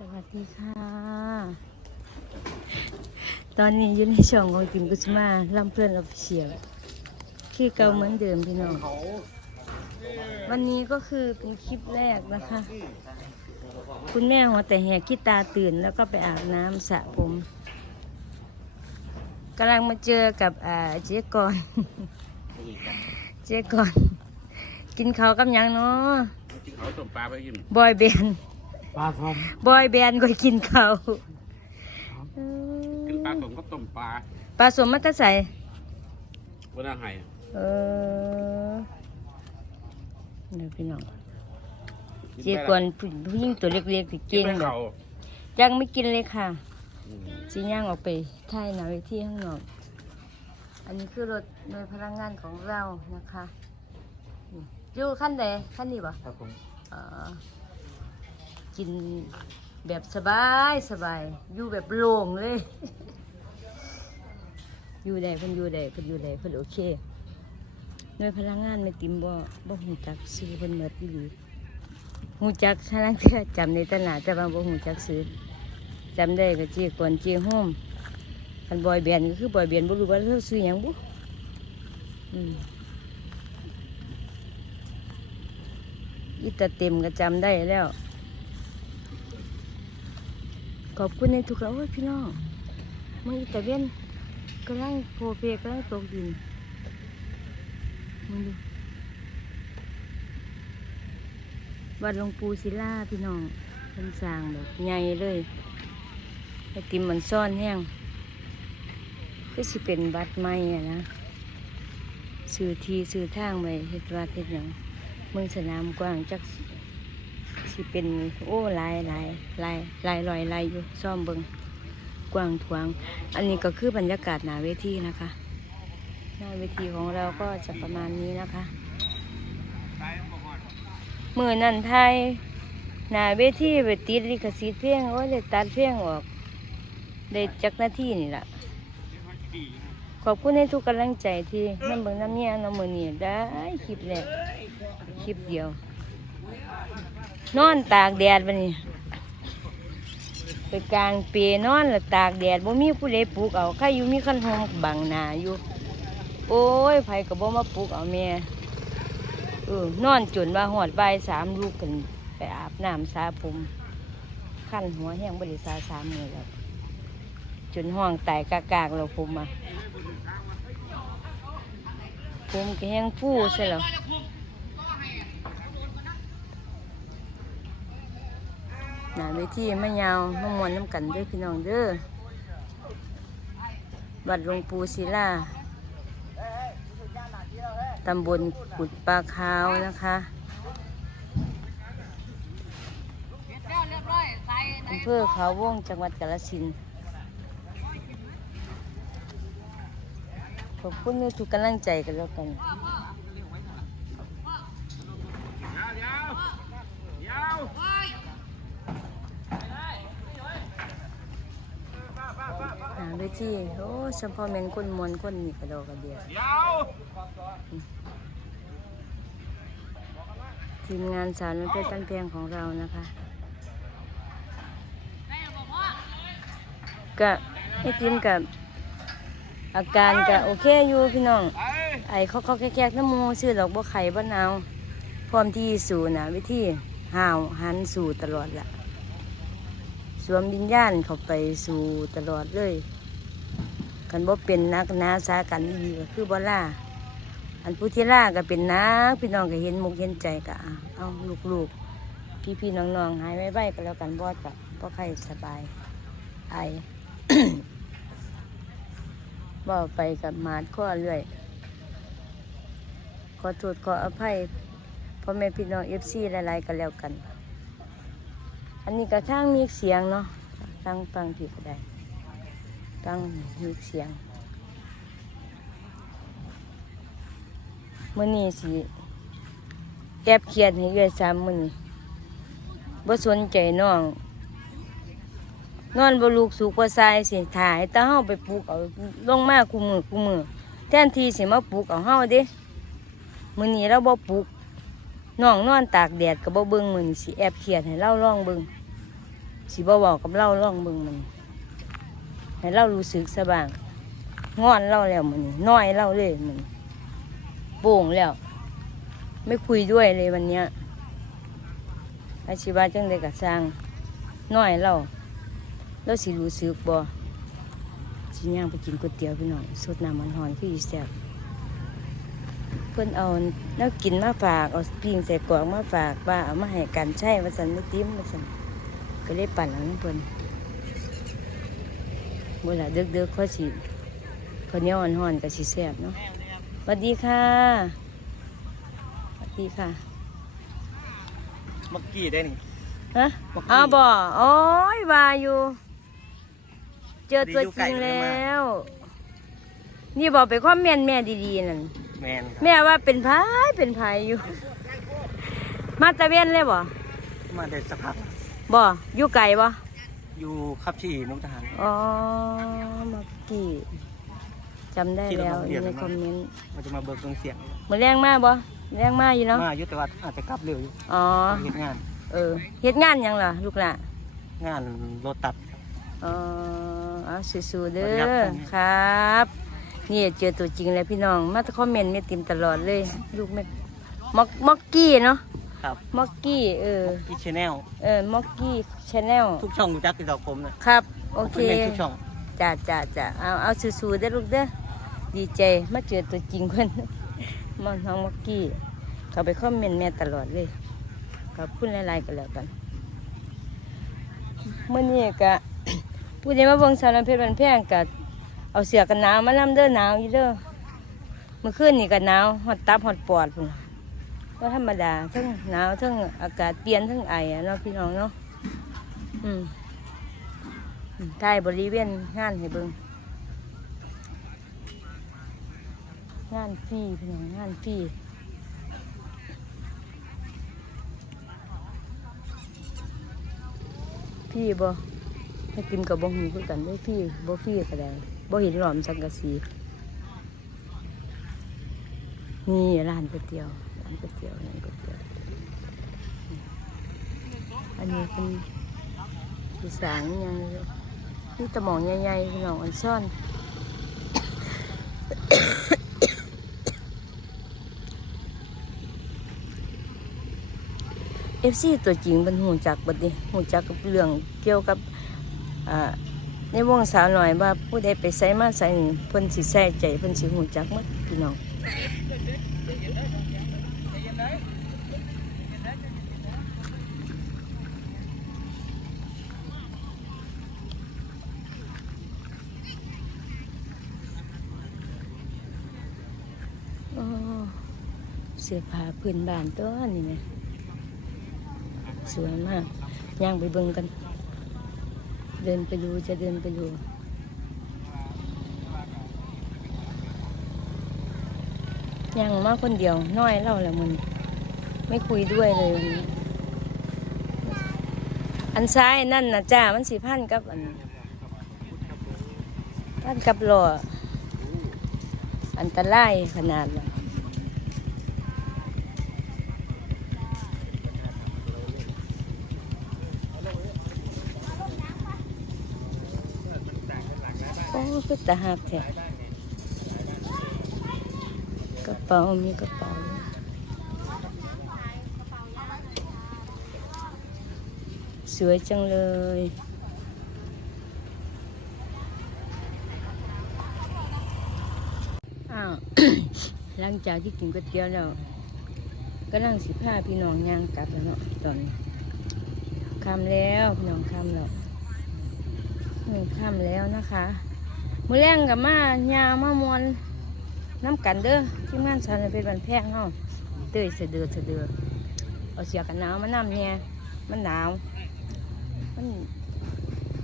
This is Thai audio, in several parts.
สวัสดีค่ะ ตอนนี้อยู่ในช่องของกิมกุชมาลำเพื่อนออฟฟิเชียลคือเก่าเหมือนเดิมพี่น้อง วันนี้ก็คือเป็นคลิปแรกนะคะ คุณแม่หัวแต่แหกขี้ตาตื่นแล้วก็ไปอาบน้ำสระผมกำลังมาเจอกับอ่าเจ๊กอน เจ๊กอน กินข้าวกับหยังเนาะกินเขาต้มปลาไปกินบอยแบนด์ ปลาทอมบอยแบนด์ก็กินข้าวกินปลาต้มก็ต้มปลาปลาสวมมัตะใส่วันนั้นไห้เออเดี๋ยวพี่น้องกินเจ๊ไปกวนผู้ผู้หญิงตัวเล็กๆที่กิเก่นงไปแบเขาบยังไม่กินเลยค่ะอืมจีย่างออกไปท่ายหนาเวทีข้างนอก อันนี้คือรถหน่วยพลังงานของเรานะคะนี่อยู่ขั้นใดขั้นนี้ปะครับผม เอ่อ กินแบบสบายสบายอยู่แบบโล่งเลย อยู่ได้เพิ่นอยู่ได้เพิ่นอยู่ได้เพิ่นโอเคหน่วยพลังงานไม่ติมบ่บ่หูจักซื้อเพิ่นหมดอีหลีหูจักทางเทื่อจำในตลาดแต่ว่าบ่หูจักซื้อจำได้ก็เจีกวนเจีโฮมคันบอยแบนด์ก็คือบอยแบนด์บ่รู้ว่าเขาซื้อหยังบุอืมอีตาเต็มก็จำได้แล้ว ขอบคุณในทุกคนโอ้พี่น้องมึงอีตาเวียนกำลังโพเพกำลังตกดินมึงดูวัดหลวงปู่ศิลาพี่น้องเพิ่นสร้างแบบใหญ่เลยไอติมมันซ่อนแห้งก็สิเป็นวัดใหม่อะนะสื่อทีสื่อทางไปเฮ็ดวัดเฮ็ดหยังเมืองสนามกว้างจัก สิเป็นโอ้ลายลายลายลายลอยลายอยู่ซ่อมเบิงกว้างทวาง อันนี้ก็คือบรรยากาศหน้าเวทีนะคะ หน้าเวทีของเราก็จะประมาณนี้นะคะเมือนันไทยหน้าเวทีไปติดลิขสิทธิ์เพลงโอ้ยเลยตัดเพลงออกได้จักหน้าที่นี่แหละขอบคุณในทุกกำลังใจที่น้ำเบิงน้ำเมียน้ำมือนี่ได้คลิปแรกคลิปเดียว นอนตากแดดบันนี้ไปกลางเปรนอนแล้วตากแดดบ่มีผู้ใดปลูกเอาใครอยู่มีคันหอมบังหน้าอยู่ โอ้ยไผก็บบ่มาปลูกเอาแม่เออนอนจนว่าหอดใบสามลูกกันไปอาบน้ำสาผมขั้นหัวแห้งบ่ได้สาสามมือแล้วจนห้องตกากากๆแล้วผมอะผมก็แห้งฟูใช่แล้ว หนาเวทีม่ยาวมามวนน้ำกันเด้อพี่น้องเด้อวัดหลวงปู่ศิลาตำบลกุดปลาขาวนะคะอำเภอเขาวงจังหวัดกาฬสินธุ์ขอบคุณในทุกกำลังใจกันแล้วกัน หา เวทีโอ้เฉพาะเมนคนมวนคนนี่กระโดดกระเดียวทีมงานสาวน้ำเพชรตั้นเพียงของเรานะคะ ก็ให้ทีมกับอาการก็โอเคอยู่พี่น้อง ไอ้ไอ้เขาเขาแก่ๆน้ำมูซื้อดอกบัวไข่บ้านเอาพร้อมที่สู่นะวิธีห่าวหันสู่ตลอดละสวมวิญญาณเข้าไปสู่ตลอดเลย กันบ่เป็นนักนาสากันดีก็คือบ่ล่าอันผู้ที่ล่าก็เป็นนักพี่น้องก็เห็นมุกเห็นใจก็เอาลูกๆ พี่ๆน้องๆหายไม่ไหวก็แล้วกันบอดกับพ่อใครสบายไอบ่ไปกับมาดข้อเรื่อย ขอโทษขออภัยพ่อแม่พี่น้องเอฟซีหลายๆกันแล้วกัน อันนี้กระทั่งมีเสียงเนาะตั้งฟังผิดก็ได้ ตั้งมีเสียงมื่อนี้สิแอบเขียนให้เอื้อยสามมือนี้บ่สนใจน้อง นอนบ่ลูกสุกบ่ทรายสิถ่ายต่เฮาไปปลูกเอาลงมากูมือกูมือแทนที่สิมาปลูกเอาเฮาเด้มื้อนี้เราบ่ปลูกน้องนอนตากแดดก็บ่เบิ่งมื้อนี้สิแอบเขียนให้เราลองเบิ่งสิบ่เว้ากับเราล่องเบิ่งมัน ให้เรารู้สึกสบางงอนเราแล้วมันน้อยเราเลยมันโป่งแล้ว ไม่คุยด้วยเลยวันเนี้ยอาชีวะจังได้กับสร้างน้อยเราเราสิรู้สึกบ่สิย่างไปกินก๋วยเตี๋ยวพี่น้องสดน้ำมันหอนคืออีแซ่บเพิ่นเอาแล้วกินมาฝากเอาปิ้งใส่กรอกมาฝากว่าเอามาให้กันใช้ว่าสันไม่ติ้มว่าสันก็เลยปั่นเอาน้ำเพิ่น เวลาเดึกๆเขาสิข้าวเหนียวอ่อนๆก็สิแซ่บเนาะสวัสดีค่ะสวัสดีค่ะมักกี้ได้นี่ฮะบอกพี่อ้าวบ่โอ้ยว่าอยู่ เจอตัวดีอยู่จไกลริงเลยแล้มาวนี่บอกไปคอมเมนต์แม่ดีๆนั่นแมนครับแม่ว่าเป็นพายเป็นพายอยู่ มาตะเวนเลยบ่มาได้สักพักบ่อยู่ไกลบ่ อยู่ขับขี่มุกทหาร อ๋อมักกี้จำได้ที่เราแล้วมาอเรียยู่นในกันมา คอมเมนต์มันจะมาเบิกเครื่องเสียงมือแรงมากบ่แรงมากอยู่เนาะมาอยุติวัฒอาจจะกลับเร็วอยู่อ๋อเฮ็ดงาน เออเฮ็ดงานหยังล่ะลูกล่ะงานรถตัด อ๋อเอาสู้ๆเด้สวัสดีครัอบครับ นี่เจอตัวจริงแล้วพี่น้องมาคอมเมนต์แม่ติมตลอดเลย ลูกแม่ม็อกม็อกกี้เนาะ ครับ ม็อกกี้เออที่ชแนลเออ ม็อกกี้ชาแนลทุกช่องรู้จักติดต่อผมนะครับ โอเค เป็นทุกช่องจ้าจ้าจ้าเอาเอาสู้ๆเด้อลูกเด้อดีใจมาเจอตัวจริงเพิ่นมอนน้องม็อกกี้ เขาไปคอมเมนต์แม่ตลอดเลยขอบคุณหลายๆกันแล้วกันเมื่อนี้ก็ ผู้ใดมาเบิ่งสารเพชรบันแพงก็เอาเสื้อกันหนาวมานำเด้อหนาวอยู่เด้อเมื่อคืนนี่ก็หนาวฮอดตับฮอดปอดพุ่น ก็ธรรมดาทั้งหนาวทั้งอากาศเปลี่ยนทั้งไออะเนาะพี่น้องเนาะอืมใต้บริเวณงานให้เบิงงานฟรีพี่น้องงานฟรีพี่บ่ให้กินกับบ่หูคือกันได้พี่บ่ฟรีก็ได้บ่เห็นหลอมสังกะสีนี่ร้านก๋วยเตี๋ยว ก๋วยเตี๋ยวร้านก๋วยเตี๋ยวอันนี้เป็นอีสานอิหยังนี่ตะหมองใหญ่ๆพี่น้องอันซ่อนเอฟซีตัวจริงเป็นหูจักบัดนี้หูจักกับเรื่องเกี่ยวกับในวงสาวหน่อยว่าผู้ใดไปใส่มาใส่เพิ่นสิใส่ใจเพิ่นสิหูจักหมดพี่น้องอ๋อ เสื้อผ้าพื้นบ้านตัวนี่แหมสวยมากย่างไปเบิ่งกัน เดินไปดูจะเดินไปดูย่างมาคนเดียวน้อยเล่าแหละมันไม่คุยด้วยเลยวันนี้อันซ้ายนั่นนะจ้ามันสีพันกับอันพันกับหล่ออันตรายขนาดเลย อ้คือตาหักแท้กระเป๋ามีกระเป๋าสวยจังเลยอ้าวหลังจากที่กินก๋วยเตี๋ยวแล้วก็นั่งสิผ้าพี่น้องย่างกลับแล้วเนาะตอนคำแล้วพี่น้องคำแล้วหนึ่งค่ำแล้วนะคะ มือแรงกับมายาวมามวนน้ำกันเด้อที่งานสารเป็นบันแพงเนาะเตยเสดือเสดือเอาเสียกันหนาวมานำเนี่ยมันหนาวมัน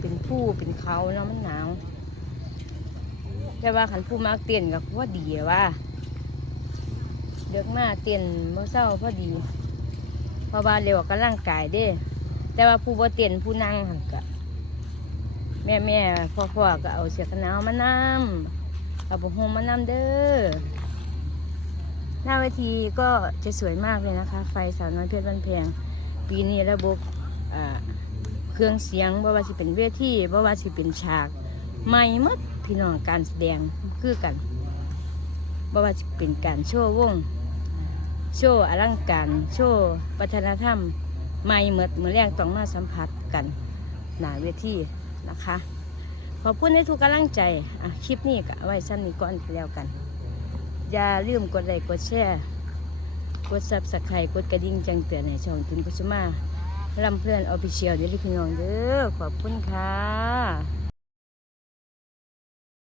เป็นผู้เป็นเขาเนาะมันหนาวแต่ว่าขันผู้มากเตียนกับว่าดีว่าเดือกมาเตียนเมื่อเช้าพอดีเพราะว่าเร็วออกกำลังกายเด้ แต่ว่าผู้บ่เตียนผู้นั่งหันกะ แม่แม่พ่อพ่อก็เอาเสียกันาวมานำเอาบุหงมานำเด้อหน้าเวทีก็จะสวยมากเลยนะคะ ไฟสาวน้อยเพชรบ้านแพงปีนี้ระบบเครื่องเสียงบ่ว่าสิเป็นเวทีบ่ว่าสิเป็นฉากใหม่หมดพี่น้องการแสดงคือกันบ่ว่าสิเป็นการโชว์วง โชว์อลังการ โชว์วัฒนธรรมใหม่หมดเมื่อแรงต้องมาสัมผัสกันหน้าเวที นะคะ ขอบคุณในทุกกำลังใจอะคลิปนี้ก็ไว้สั้นนี้ก่อนแล้วกัน อย่าลืมกดไลค์กดแชร์กดซับสไครต์กดกระดิ่งแจ้งเตือนในช่องทุนกุชมาลำเพื่อนออฟฟิเชียลเดี๋ยวพี่น้องเด้อขอบคุณค่ะ